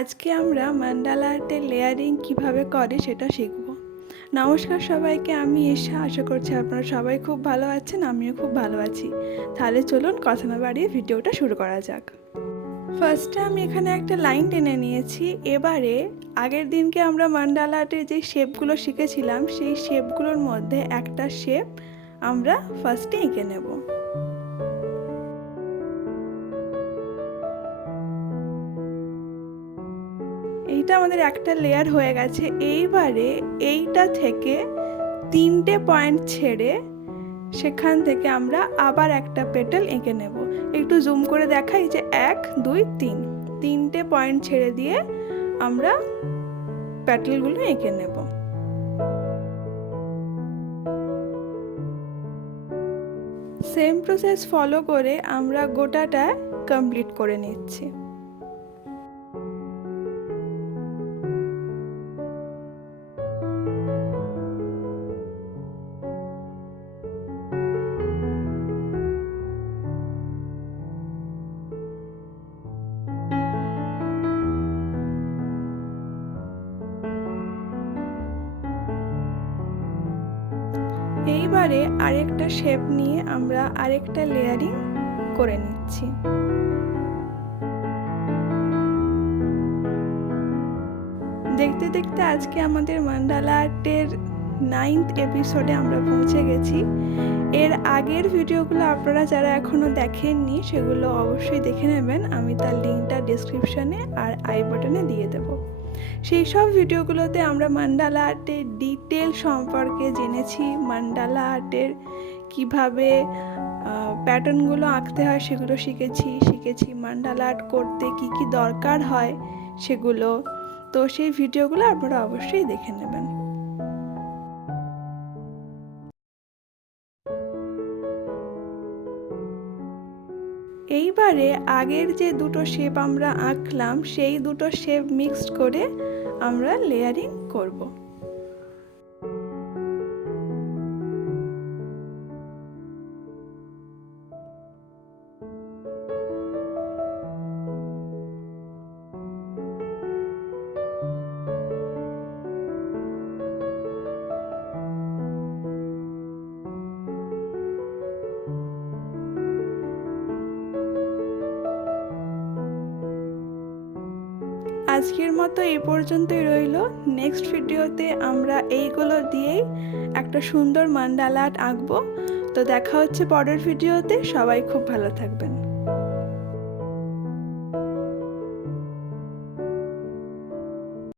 আজকে আমরা মান্ডালা আর্টের লেয়ারিং কিভাবে করে সেটা শিখব। নমস্কার সবাইকে, আমি ঈশা। আশা করছি আপনারা সবাই খুব ভালো আছেন, আমিও খুব ভালো আছি। তাহলে চলুন কথা না বাড়িয়ে ভিডিওটা শুরু করা যাক। ফার্স্টে আমি এখানে একটা লাইন টেনে নিয়েছি। এবারে আগের দিনকে আমরা মান্ডালা আর্টের যে শেপগুলো শিখেছিলাম সেই শেপগুলোর মধ্যে একটা শেপ আমরা ফার্স্টে এঁকে নেব। এইটা আমাদের একটা লেয়ার হয়ে গেছে। এইবারে এইটা থেকে 3টে পয়েন্ট ছেড়ে সেখান থেকে আমরা আবার একটা পেটাল এঁকে নেব। একটু জুম করে দেখাই যে 1 2 3 3টে পয়েন্ট ছেড়ে দিয়ে আমরা পেটালগুলো এঁকে নেব। সেম প্রসেস ফলো করে আমরা গোটাটা কমপ্লিট করে নিচ্ছি। এইবারে আরেকটা শেপ নিয়ে আমরা আরেকটা লেয়ারিং করে নিচ্ছি। দেখতে দেখতে আজকে আমাদের মান্ডালা আর্টের 9th এপিসোডে আমরা পৌঁছে গেছি। এর আগের ভিডিওগুলো আপনারা যারা এখনও দেখেননি সেগুলো অবশ্যই দেখে নেবেন। আমি তার লিঙ্কটা ডেসক্রিপশনে আর আই বাটনে দিয়ে দেব। সেই সব ভিডিওগুলোতে আমরা মান্ডালা আর্টের ডিটেল সম্পর্কে জেনেছি। মান্ডালা আর্টের কিভাবে প্যাটার্নগুলো আঁকতে হয় সেগুলো শিখেছি মান্ডালা আর্ট করতে কি কি দরকার হয় সেগুলো। তো সেই ভিডিওগুলো আপনারা অবশ্যই দেখে নেবেন। এইবারে আগের যে দুটো শেপ আমরা আঁকলাম সেই দুটো শেপ মিক্সড করে আমরা লেয়ারিং করব। আজকের মতো এই পর্যন্তই রইল। নেক্সট ভিডিওতে আমরা এইগুলো দিয়েই একটা সুন্দর মান্ডালা আর্ট আঁকবো। তো দেখা হচ্ছে পরের ভিডিওতে। সবাই খুব ভালো থাকবেন।